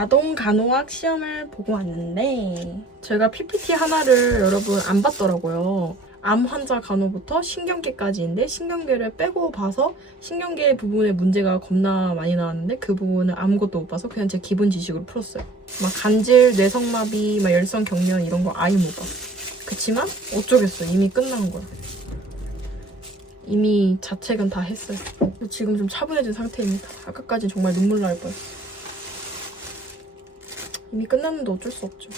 자동 간호학 시험을 보고 왔는데 제가 PPT 하나를 여러분 안 봤더라고요. 암 환자 간호부터 신경계까지인데 신경계를 빼고 봐서 신경계 부분에 문제가 겁나 많이 나왔는데 그 부분은 아무것도 못 봐서 그냥 제 기본 지식으로 풀었어요. 막 간질, 뇌성마비, 막 열성 경련 이런 거 아예 못 봤어. 그치만 어쩌겠어. 이미 끝난 거야. 이미 자책은 다 했어요. 지금 좀 차분해진 상태입니다. 아까까진 정말 눈물 날 뻔했어. 이미 끝났는데 어쩔 수 없죠.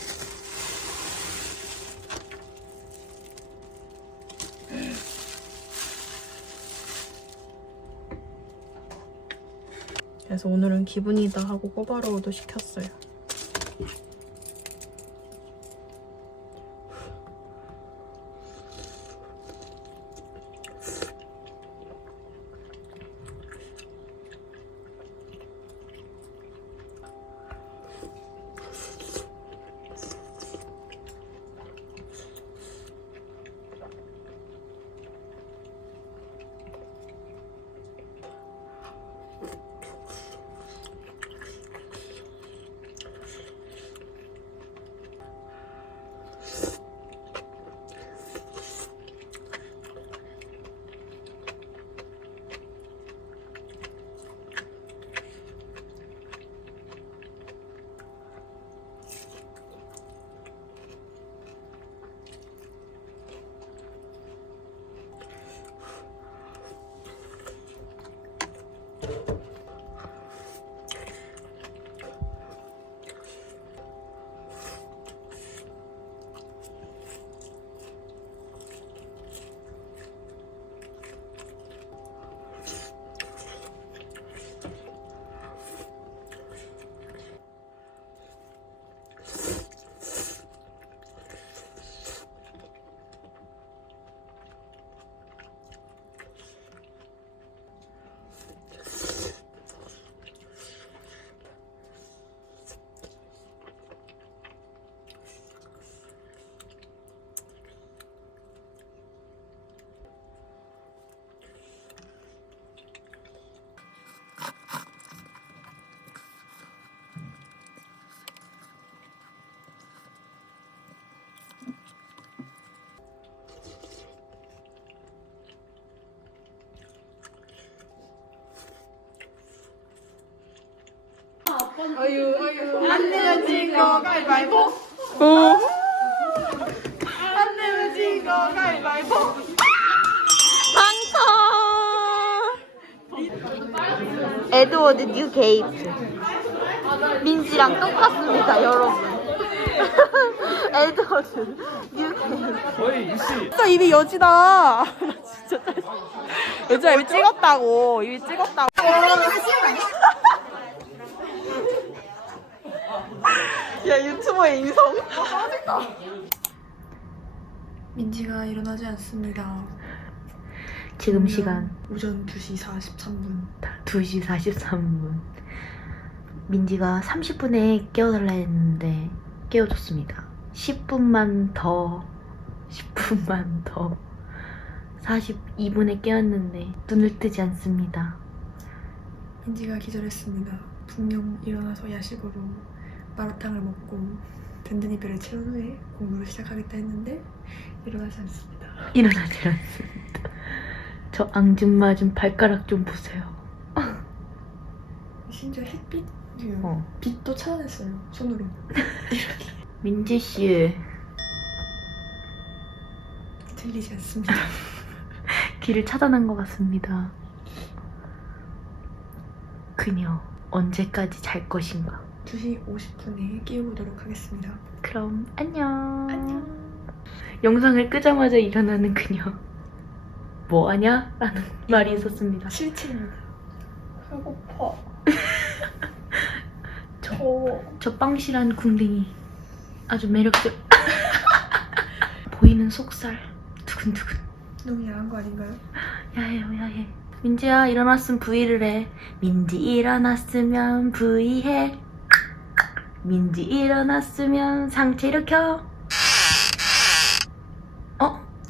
그래서 오늘은 기분이다 하고 꼬바로우도 시켰어요. 안 내면 진거 가위바위보. 안 내면 진거 가위바위보. 에드워드 뉴 게이트. 민지랑 똑같습니다, 여러분. 에드워드 뉴 게이트. 진짜 입이 여지다. 진짜 얘들아 이미 찍었다고. 이미 찍었다고. 야 유튜버의 인성. 민지가 일어나지 않습니다. 지금 시간 오전 2시 43분. 2시 43분. 민지가 30분에 깨워달라 했는데 깨워줬습니다. 10분만 더 42분에 깨웠는데 눈을 뜨지 않습니다. 민지가 기절했습니다. 분명 일어나서 야식으로 마라탕을 먹고 든든히 배를 채운 후에 공부를 시작하겠다 했는데 일어나지 않습니다. 일어나지 않습니다. 저 앙증맞은 발가락 좀 보세요. 심지어 햇빛? 어. 빛도 찾아냈어요. 손으로. 민지씨 들리지 않습니다. 길을 차단한 것 같습니다. 그녀 언제까지 잘 것인가? 2시 50분에 깨워보도록 하겠습니다. 그럼 안녕. 안녕. 영상을 끄자마자 일어나는 그녀. 뭐하냐? 라는 말이 있었습니다. 실체입니다. 배고파. 저 빵실한 궁둥이 아주 매력적. 보이는 속살 두근두근. 너무 야한 거 아닌가요? 야해. 민지야 일어났으면 V를 해. 민지 일어났으면 V 해. 민지 일어났으면 상체 일으켜.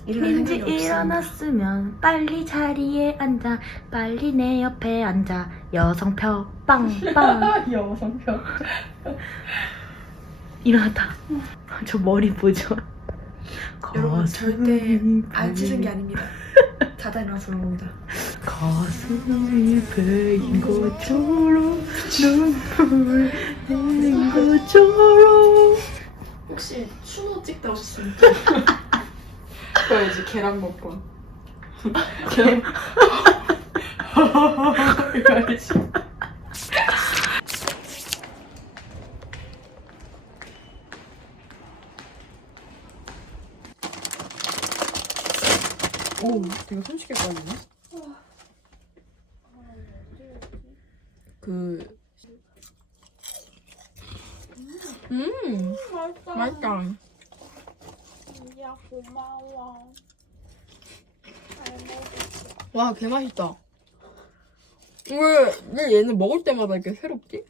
일어날 민지 생각이 없습니다. 일어났으면 빨리 자리에 앉아. 빨리 내 옆에 앉아. 여성표 빵빵. 여성표. 일어났다. 저 머리 보죠. 여러분 절대 안 가슴이 찢은 게 아닙니다. 자다 일어나서 그런 겁니다. 가슴이 베인 것처럼 눈물 내린 것처럼. 혹시 추노 찍다 오셨습니까? 그거야지 계란 먹방. 계란. 이거 알지? 오, 되게 손쉽게 꺼지네. 맛있다. 야 고마워. 잘 먹었어. 와, 개 맛있다. 왜 얘는 먹을 때마다 이렇게 새롭지?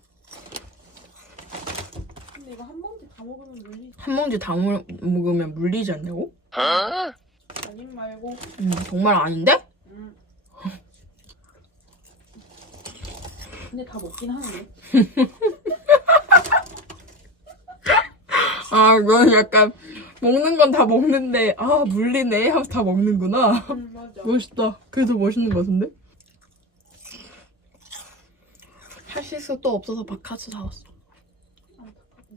근데 이거 한 봉지 다 먹으면 물리지. 한 봉지 다 먹으면 물리지 않냐고? 아님 말고. 정말 아닌데? 근데 다 먹긴 하는데. 아, 넌 약간 먹는 건 다 먹는데 아, 물리네 하면서 다 먹는구나. 맞아. 멋있다. 그래도 멋있는 것 같은데? 할 실수 또 없어서 바카스 사왔어.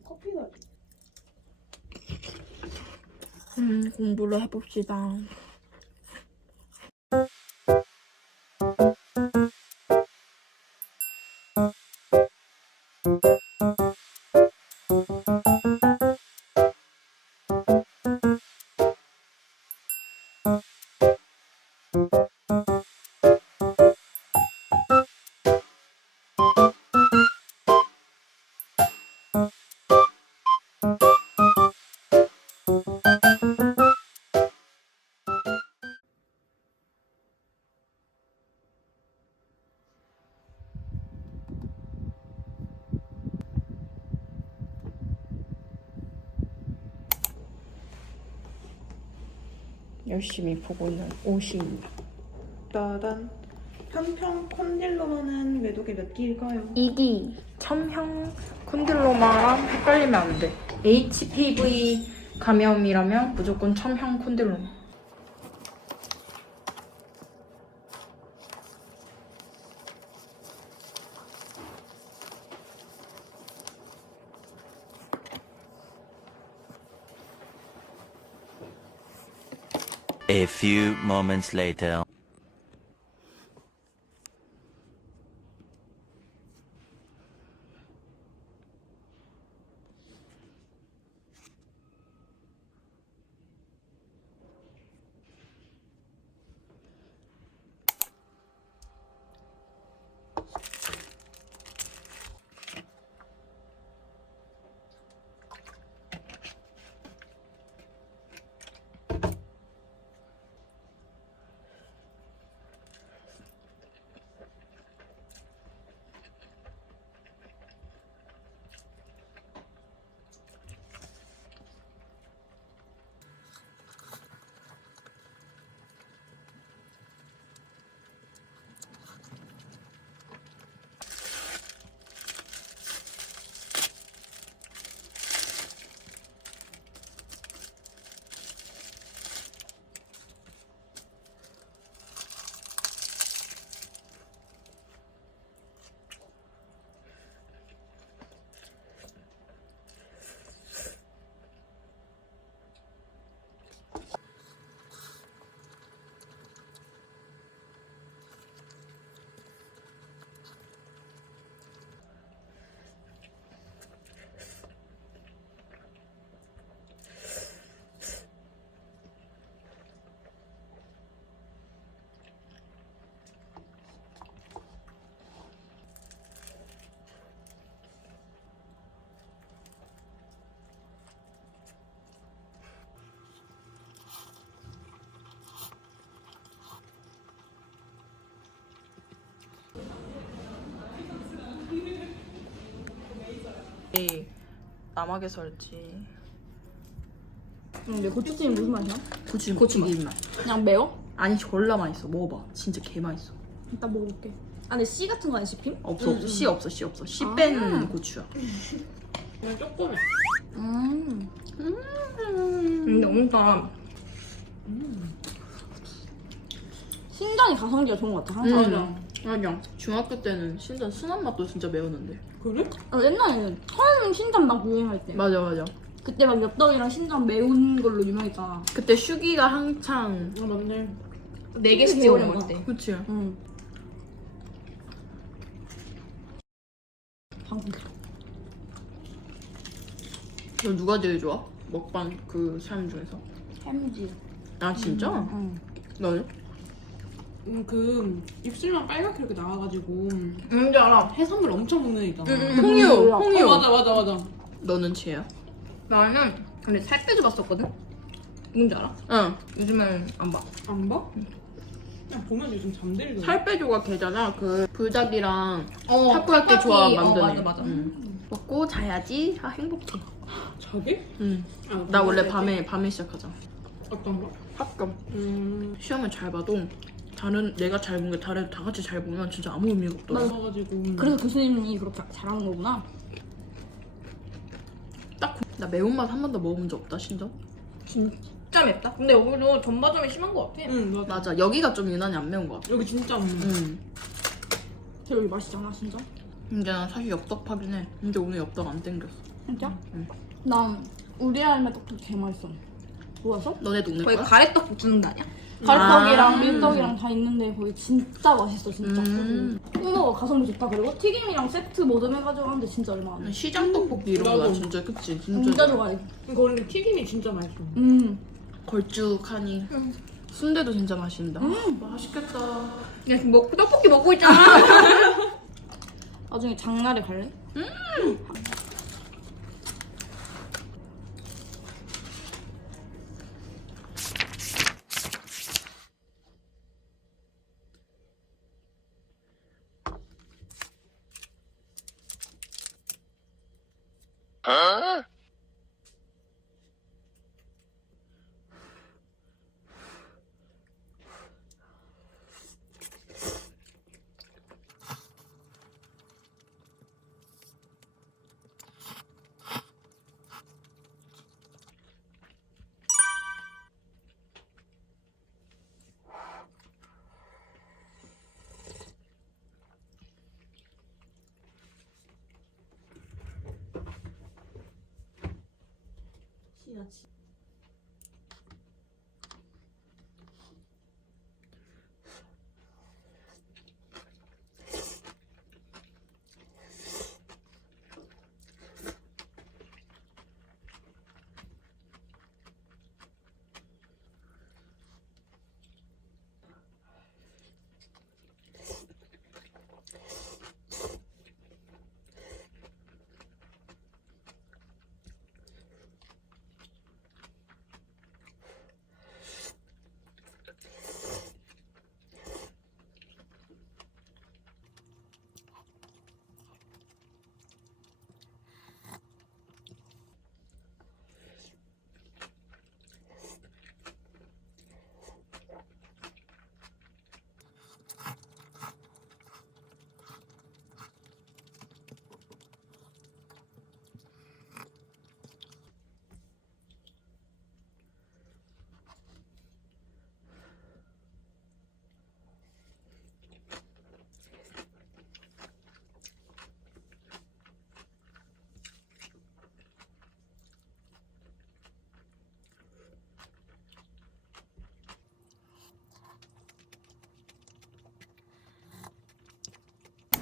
커피 사줘. 공부를 해봅시다. 열심히 보고 있는 옷입니다. 따단. 편평 콘딜러는 매독에 몇 개일까요? 2기 첨형 콘딜로마랑 헷갈리면 안 돼. HPV 감염이라면 무조건 첨형 콘딜로마. A few moments later. 남하게 설지. 근데 고추찜이 무슨 맛이야? 고추튀김 맛. 그냥 매워? 아니 졸라 맛있어. 먹어봐. 진짜 개 맛있어. 일단 먹어볼게. 아 근데 씨 같은 거 안 씹힘? 없어 없어. 씨 없어 씨 없어. 씨 뺀 고추야. 그냥 조금. 근데 뭔가 신장이 가성비가 좋은 것 같아 항상. 맞아. 중학교 때는 신전 순한 맛도 진짜 매웠는데. 그래? 옛날에는 처음 신장 막 유행할 때 맞아 맞아. 그때 막 엽떡이랑 신장 매운 걸로 유명했잖아. 그때 슈기가 한창 아 맞네. 4개씩 찍어 먹을 때. 그치. 응. 방금 너 누가 제일 좋아? 먹방 그 사람 중에서? 햄지. 아 진짜? 응. 너는? 그 입술만 빨갛게 이렇게 나와가지고 뭔지 알아. 해산물 엄청 먹는 애 있잖아. 홍유 홍유. 맞아. 너는 지혜야? 나는 근데 살 빼줘봤었거든? 누군지 알아? 응. 요즘엔 안 봐. 안 봐? 그냥 보면 요즘 잠들고. 살 빼줘가 걔잖아. 그 불닭이랑 어, 타코야끼 조합 만드는. 맞아 맞아. 먹고 자야지. 아 행복해. 자기? 응. 아, 나 원래 밤에 시작하잖아. 어떤 거? 가끔 시험을 잘 봐도 내가 잘 본 게 다른 애들 다 같이 잘 보면 진짜 아무 의미가 없더라. 먹어가지고. 그래서 교수님이 그렇게 잘하는 거구나. 나 매운맛 한 번도 먹어본 적 없다 신전. 진짜 맵다. 근데 여기도 전바점이 심한 거 같아. 응 맞아. 맞아. 여기가 좀 유난히 안 매운 것 같아. 여기 진짜 안 먹어. 응. 근데 여기 맛있잖아 진짜. 근데 난 사실 엽떡파긴 해. 근데 오늘 엽떡 안 땡겼어. 진짜? 응. 난 우리 할매 떡도 개 맛있어. 좋아서? 너네 동네 거기 거야? 가래떡 주는 거 아니야? 가래떡이랑 아. 밀떡이랑 다 있는데 거기 진짜 맛있어 진짜. 홍어가 가성비 좋다. 그리고 튀김이랑 세트 뭐든 해가지고 하는데 진짜 얼마 안 돼. 시장 떡볶이 이런 거 나 나도. 진짜 그치? 진짜 좋아해. 거기 튀김이 진짜 맛있어. 걸쭉하니. 순대도 진짜 맛있다. 맛있겠다. 야 지금 떡볶이 먹고 있잖아. 나중에 장날에 갈래?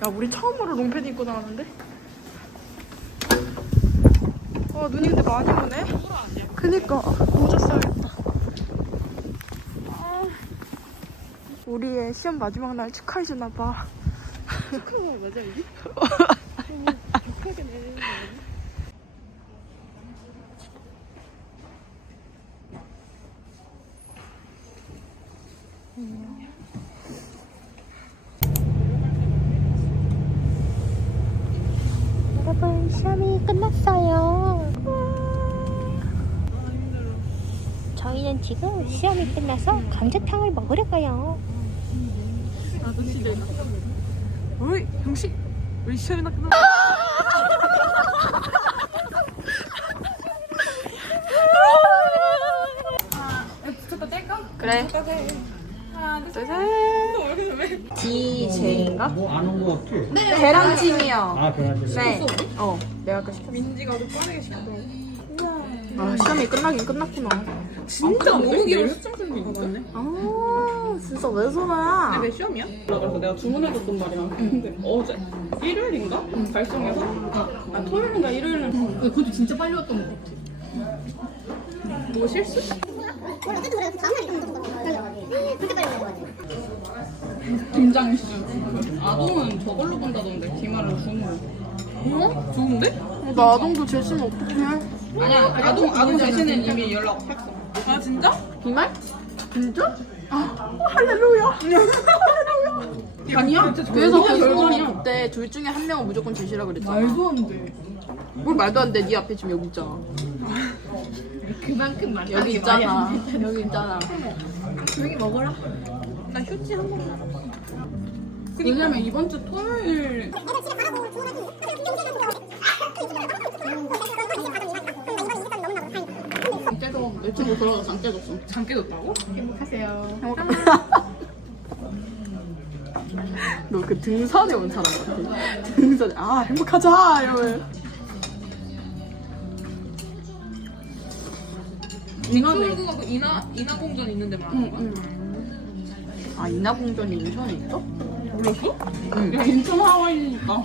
야 우리 처음으로 롱패딩 입고 나왔는데? 눈이 근데 많이 오네? 그니까 모자 써야겠다. 우리의 시험 마지막 날 축하해주나봐. 축하가 맞아 우리? 격하게 내는 거 아니야? 여러분 시험이 끝났어요. 저희는 지금 시험이 끝나서 감자탕을 먹으러 가요. 우리 형식 우리 시험이나 끝나. 그래. 디제인가? 뭐안온거 없지? 계란찜이요. 아, 계란찜. 네. 내가 아까 시켰어. 민지가 아주 빠르게 시켰더라고. 아, 시험이 끝나긴 끝났구나. 진짜 너무 길어. 수정생도 있는데? 아, 진짜 왜 저래? 내 시험이야? 그래서 내가 주문해줬단 말이야. 근데 어제 일요일인가? 발송해서 토요일인가 일요일은 그것도 진짜 빨리 왔던 것 같아. 뭐 실수? 김장 이슈. 아동은 저걸로 본다던데 기말은 줌으로. 어? 좋은데? 나 아동도 재시면 어떡해? 아니야 아동 대신에 이미 연락했어. 아 진짜? 비말? 진짜? 할렐루야. 아니야? 그래서 결국이 그때 둘 중에 한 명은 무조건 제시라 그랬잖아. 말도 안 돼. 뭘 말도 안 돼. 네 앞에 지금 여기 있잖아. 그만큼 많다. 여기 있잖아. 여기 있잖아. 조용히 먹어라. 나 휴지 한 번만 알아봐. 왜냐면 이번 주 토요일 장깨도 내 친구 돌아가 장 깨졌어. 장 깨졌다고? 행복하세요. 너 그 등산에 온 사람 같아. 등산 행복하자 이러면. 인천구가 그 인하공전 있는데 말하는 거야? 아 인하공전이 인천에 있어? 몰랐어? 야 인천 하와이니까.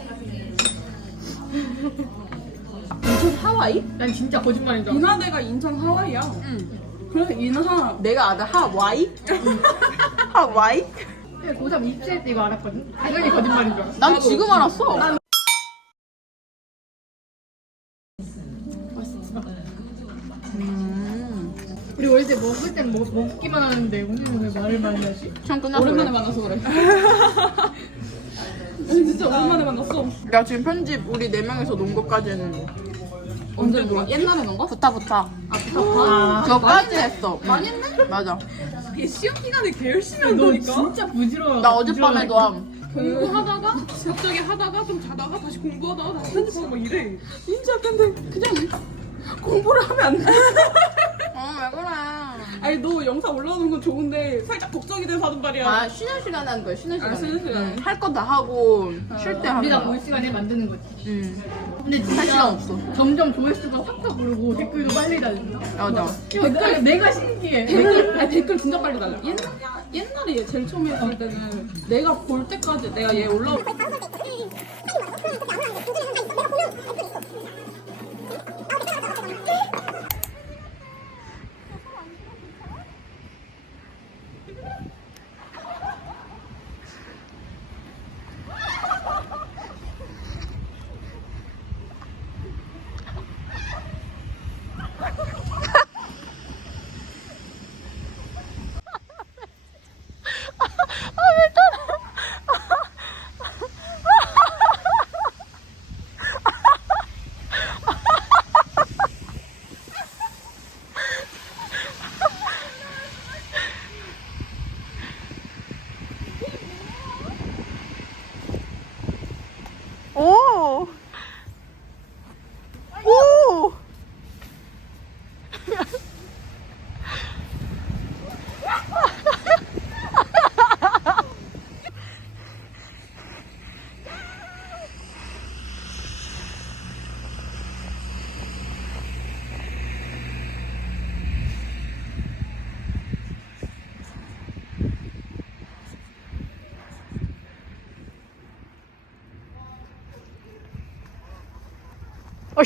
인천 하와이? 난 진짜 거짓말인 줄 알았어. 인하대가 인천 하와이야. 그래서 인하 내가 아는 하와이? 하와이? 고3 입시할 때 이거 알았거든? 당연히 거짓말인 줄 알았어. 난 지금 알았어. 우리 원래 먹을 땐 먹기만 하는데 오늘은 왜 말을 많이 하지? 시험 끝나서 오랜만에 그래. 만나서 그래. 진짜 오랜만에 만났어. 야 지금 편집 우리 4명이서 논 것까지는 언제 놀아? 옛날에 논 거? 부타. 아, 저까지 했어. 많이 했네? 맞아. 이게 시험 기간에 개 열심히 너 한다니까. 진짜 부지러워. 나 어젯밤에도 함. 공부하다가 갑자기 하다가 좀 자다가 다시 공부하다가 다시 편집하고 막 이래. 진짜 근데 그냥 공부를 하면 안 돼. 왜 그래? 아니 너 영상 올라오는 건 좋은데 살짝 걱정이 돼서 하는 말이야. 아 쉬는 시간에 하는 거야. 쉬는 시간에. 쉬는 시간에. 할 거 다 하고 쉴 때 하는 우리가 거야. 볼 시간에 만드는 거지. 근데 할 진짜 시간 없어. 점점 조회수가 확확 오르고 댓글도 빨리 달린다. 맞아. 댓글 내가 신기해. 댓글 진짜 빨리 달려. 옛날에 얘 제일 처음에 했을 때는 내가 볼 때까지 내가 얘 올라올 오! 오!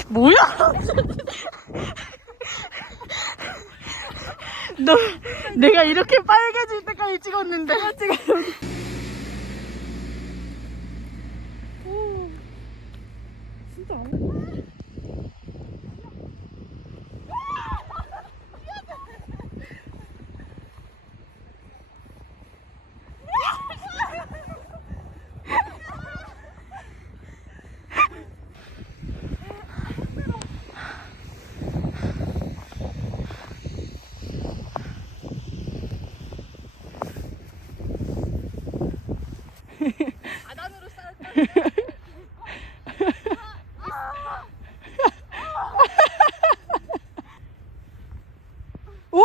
뭐야? 너 내가 이렇게 빨개질 때까지 찍었는데 지금 오!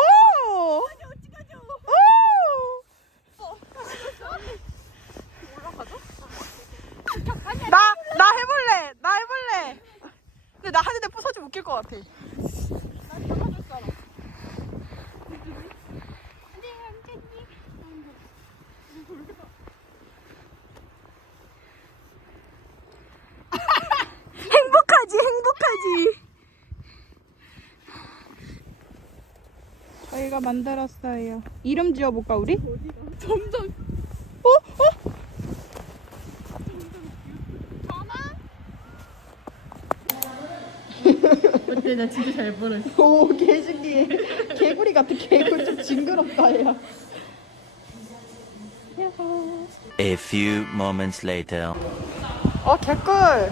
나 해볼래. 나 해볼래. 근데 나 하는데 부서지면 웃길 것 같아. 행복하지. 저희가 만들었어요. 이름 지어볼까 우리? 점점 어때? 나 진짜 잘 보냈어. 오, 개신기해. 개구리 같아. 개구리 좀 징그럽다, 야. A few moments later. 개꿀.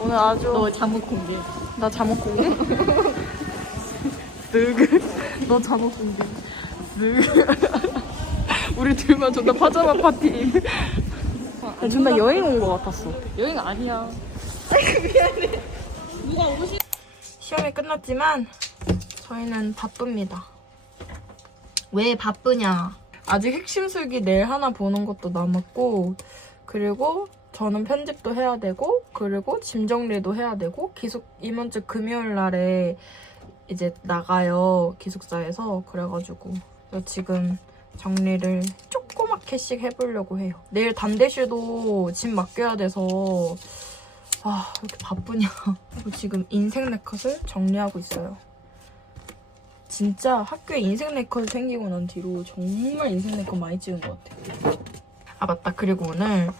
오늘 아주. 너 잠옷 공개. 나 잠옷 공개? 느그. 너 잠옷 공개. 느그. 우리 둘만 존나 파자마 파티. 존나 여행 온 거 같았어. 여행 아니야. 미안해. 누가 오시? 시험이 끝났지만 저희는 바쁩니다. 왜 바쁘냐? 아직 핵심 술기 내일 하나 보는 것도 남았고, 그리고 저는 편집도 해야 되고, 그리고 짐 정리도 해야 되고, 이번 주 금요일 날에 이제 나가요, 기숙사에서. 그래가지고 지금 정리를 조그맣게씩 해보려고 해요. 내일 단대실도 짐 맡겨야 돼서 왜 이렇게 바쁘냐. 지금 인생 네컷을 정리하고 있어요. 진짜 학교에 인생 네컷 생기고 난 뒤로 정말 인생 네컷 많이 찍은 것 같아요. 아 맞다. 그리고 오늘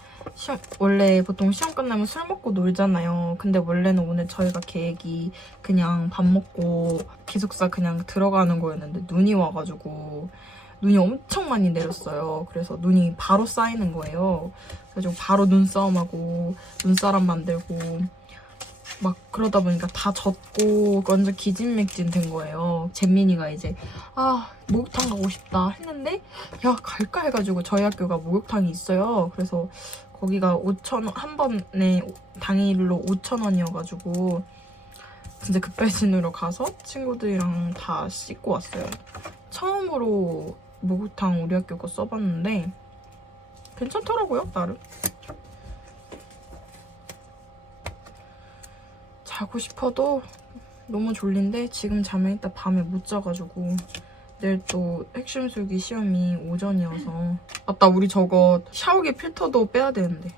원래 보통 시험 끝나면 술 먹고 놀잖아요. 근데 원래는 오늘 저희가 계획이 그냥 밥 먹고 기숙사 그냥 들어가는 거였는데 눈이 와가지고 눈이 엄청 많이 내렸어요. 그래서 눈이 바로 쌓이는 거예요. 그래서 바로 눈싸움하고 눈사람 만들고 막 그러다 보니까 다 젖고 완전 기진맥진 된 거예요. 잼민이가 이제 목욕탕 가고 싶다 했는데 야 갈까 해가지고 저희 학교가 목욕탕이 있어요. 그래서 거기가 5,000원 한 번에 당일로 5,000원이어가지고 진짜 급발진으로 가서 친구들이랑 다 씻고 왔어요. 처음으로 목욕탕 우리 학교 거 써봤는데 괜찮더라고요, 나름. 자고 싶어도 너무 졸린데 지금 자면 이따 밤에 못 자가지고 내일 또 핵심 술기 시험이 오전이어서 맞다, 우리 저거 샤워기 필터도 빼야 되는데